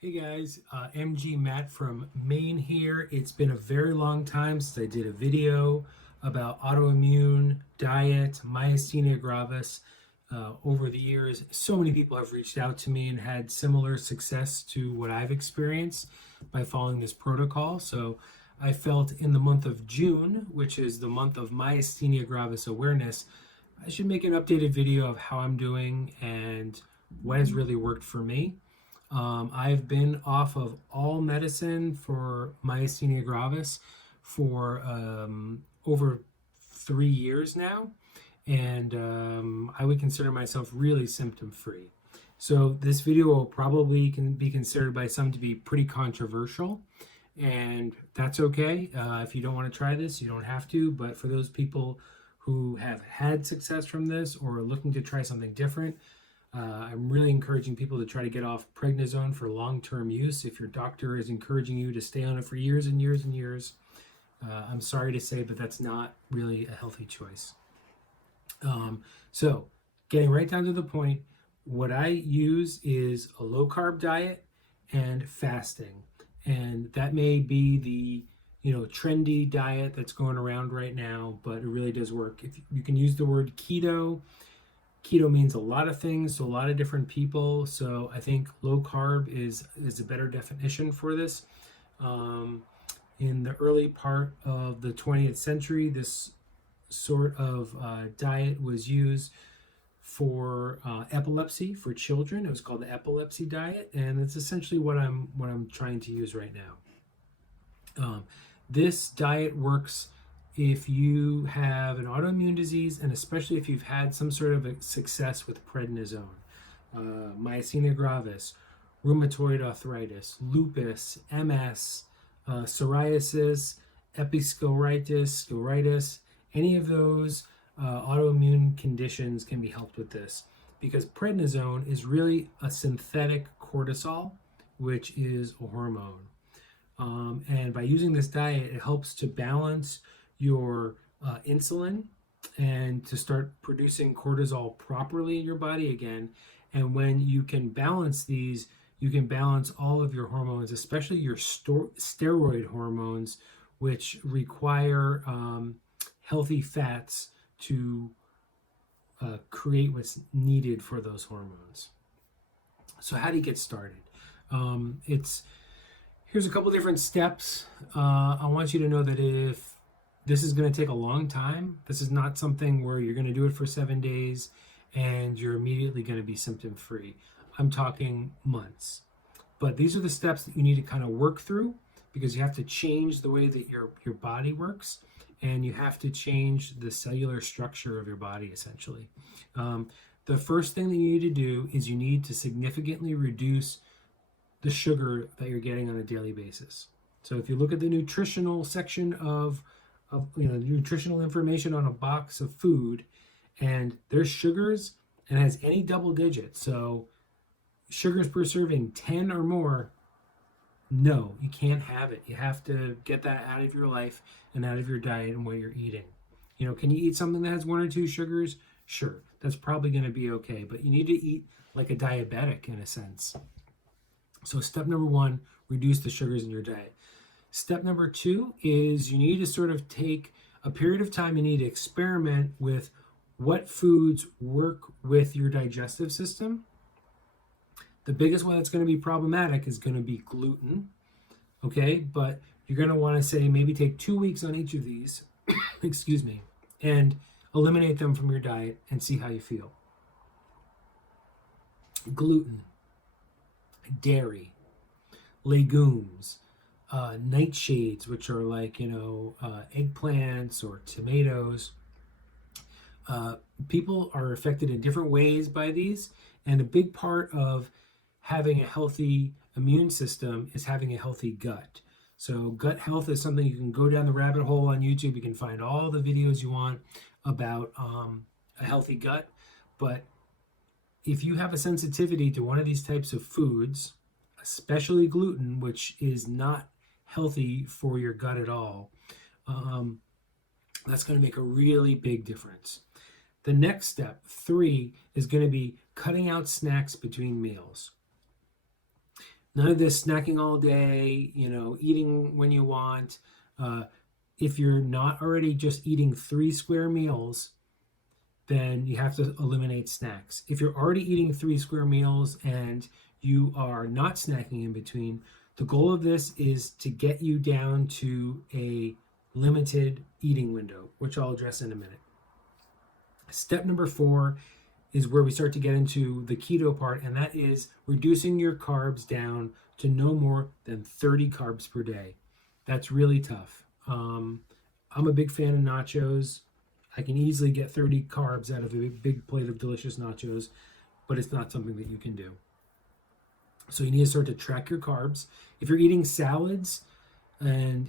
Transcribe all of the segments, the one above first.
Hey guys, MG Matt from Maine here. It's been a very long time since I did a video about autoimmune diet, myasthenia gravis. Over the years, so many people have reached out to me and had similar success to what I've experienced by following this protocol. So I felt in the month of June, which is the month of myasthenia gravis awareness, I should make an updated video of how I'm doing and what has really worked for me. I've been off of all medicine for myasthenia gravis for over 3 years now, and I would consider myself really symptom free. So this video will probably can be considered by some to be pretty controversial, and that's okay. If you don't want to try this, you don't have to. But for those people who have had success from this or are looking to try something different, I'm really encouraging people to try to get off prednisone for long-term use. If your doctor is encouraging you to stay on it for years and years and years, I'm sorry to say, but that's not really a healthy choice. So getting right down to the point, what I use is a low-carb diet and fasting. And that may be the trendy diet that's going around right now, but it really does work. If you can use the word keto. Keto means a lot of things to a lot of different people, so I think low carb is a better definition for this. In the early part of the 20th century, this sort of diet was used for epilepsy for children. It was called the Epilepsy Diet, and it's essentially what I'm trying to use right now. This diet works if you have an autoimmune disease, and especially if you've had some sort of a success with prednisone, myasthenia gravis, rheumatoid arthritis, lupus, MS, psoriasis, episcleritis, sclerosis, any of those autoimmune conditions can be helped with this, because prednisone is really a synthetic cortisol, which is a hormone. And by using this diet, it helps to balance your insulin and to start producing cortisol properly in your body again. And when you can balance these, you can balance all of your hormones, especially your steroid hormones, which require healthy fats to create what's needed for those hormones. So how do you get started? Here's a couple different steps. I want you to know that if this is going to take a long time, this is not something where you're going to do it for 7 days and you're immediately going to be symptom free. I'm talking months. But these are the steps that you need to kind of work through, because you have to change the way that your body works, and you have to change the cellular structure of your body, essentially. The first thing that you need to do is you need to significantly reduce the sugar that you're getting on a daily basis. So if you look at the nutritional section of nutritional information on a box of food, and there's sugars and has any double digits, so sugars per serving 10 or more, no, you can't have it. You have to get that out of your life and out of your diet and what you're eating. Can you eat something that has 1 or 2 sugars? Sure, that's probably going to be okay, but you need to eat like a diabetic in a sense. So step number 1, reduce the sugars in your diet. Step number 2 is you need to sort of take a period of time. You need to experiment with what foods work with your digestive system. The biggest one that's going to be problematic is going to be gluten, okay? But you're going to want to say maybe take 2 weeks on each of these, excuse me, and eliminate them from your diet and see how you feel. Gluten, dairy, legumes, nightshades, which are like, eggplants or tomatoes. People are affected in different ways by these, and a big part of having a healthy immune system is having a healthy gut. So gut health is something you can go down the rabbit hole on YouTube. You can find all the videos you want about a healthy gut. But if you have a sensitivity to one of these types of foods, especially gluten, which is not healthy for your gut at all, that's going to make a really big difference. The next step, 3, is going to be cutting out snacks between meals. None of this snacking all day, eating when you want. If you're not already just eating 3 square meals, then you have to eliminate snacks. If you're already eating 3 square meals and you are not snacking in between, the goal of this is to get you down to a limited eating window, which I'll address in a minute. Step number 4 is where we start to get into the keto part, and that is reducing your carbs down to no more than 30 carbs per day. That's really tough. I'm a big fan of nachos. I can easily get 30 carbs out of a big plate of delicious nachos, but it's not something that you can do. So you need to start to track your carbs. If you're eating salads and,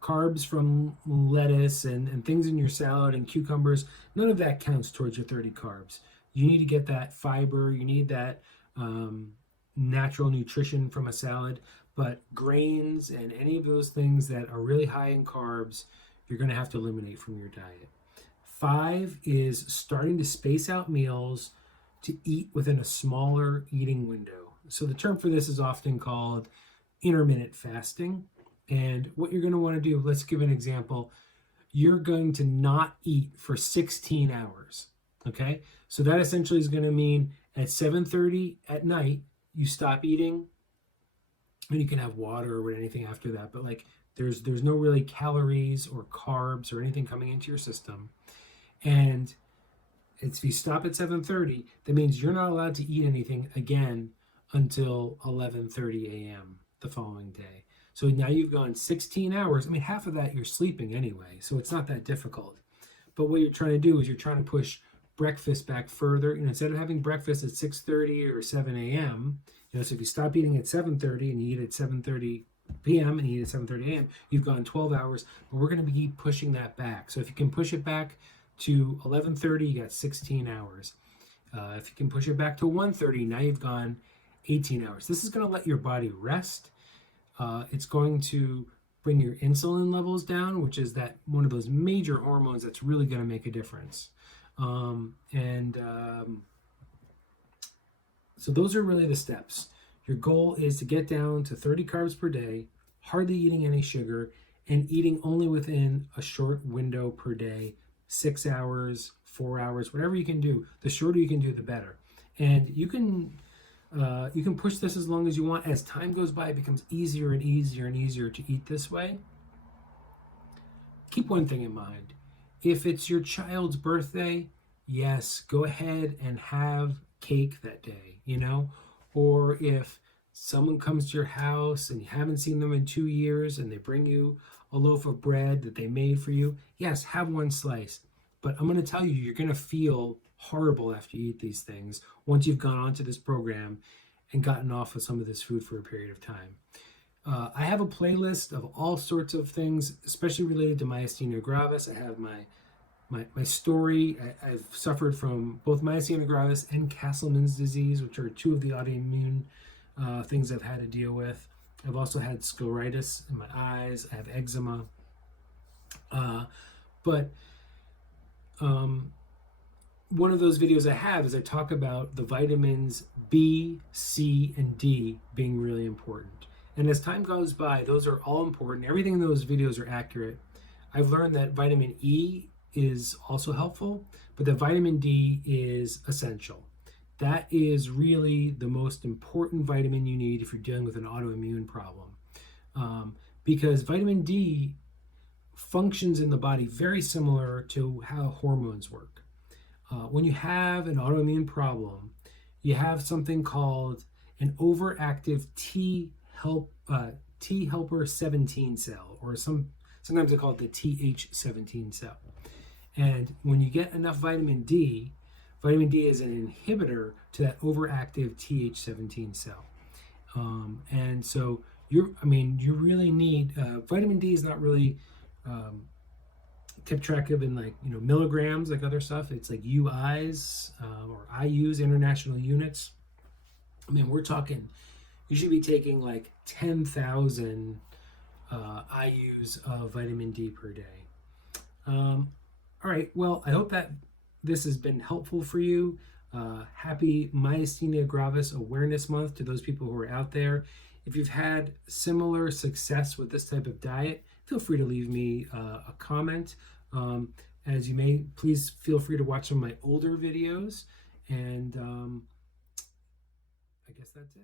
carbs from lettuce and things in your salad and cucumbers, none of that counts towards your 30 carbs. You need to get that fiber, you need that natural nutrition from a salad, but grains and any of those things that are really high in carbs, you're going to have to eliminate from your diet. 5 is starting to space out meals to eat within a smaller eating window. So the term for this is often called intermittent fasting. And what you're going to want to do, let's give an example. You're going to not eat for 16 hours. Okay? So that essentially is going to mean at 7:30 at night, you stop eating. And you can have water or anything after that, but there's no really calories or carbs or anything coming into your system. And if you stop at 7:30, that means you're not allowed to eat anything again until 11:30 a.m. the following day. So now you've gone 16 hours. I mean, half of that you're sleeping anyway, so it's not that difficult. But what you're trying to do is you're trying to push breakfast back further. Instead of having breakfast at 6:30 or 7 a.m., so if you stop eating at 7:30 and you eat at 7:30 p.m. and you eat at 7:30 a.m., you've gone 12 hours, but we're going to keep pushing that back. So if you can push it back to 11:30, you got 16 hours. If you can push it back to 1:30, now you've gone 18 hours. This is going to let your body rest. It's going to bring your insulin levels down, which is that one of those major hormones that's really going to make a difference. So those are really the steps. Your goal is to get down to 30 carbs per day, hardly eating any sugar, and eating only within a short window per day, 6 hours, 4 hours, whatever you can do. The shorter you can do, the better. And you can push this as long as you want. As time goes by, it becomes easier and easier and easier to eat this way. Keep one thing in mind. If it's your child's birthday, yes, go ahead and have cake that day, Or if someone comes to your house and you haven't seen them in 2 years and they bring you a loaf of bread that they made for you, yes, have one slice. But I'm going to tell you, you're going to feel horrible after you eat these things once you've gone onto this program and gotten off of some of this food for a period of time. I have a playlist of all sorts of things, especially related to myasthenia gravis. I have my story. I've suffered from both myasthenia gravis and Castleman's disease, which are 2 of the autoimmune things I've had to deal with. I've also had scleritis in my eyes. I have eczema. One of those videos I have is I talk about the vitamins B, C, and D being really important. And as time goes by, those are all important. Everything in those videos are accurate. I've learned that vitamin E is also helpful, but the vitamin D is essential. That is really the most important vitamin you need if you're dealing with an autoimmune problem. Because vitamin D functions in the body very similar to how hormones work. When you have an autoimmune problem, you have something called an overactive T helper 17 cell, or sometimes they call it the Th17 cell. And when you get enough vitamin D is an inhibitor to that overactive Th17 cell. And so you really need, vitamin D is not really kept track of in milligrams like other stuff. It's like UIs or IUs, international units. We're talking, you should be taking 10,000 IUs of vitamin D per day. All right, well, I hope that this has been helpful for you. Happy Myasthenia Gravis Awareness Month to those people who are out there. If you've had similar success with this type of diet, feel free to leave me a comment. As you may, please feel free to watch some of my older videos. And I guess that's it.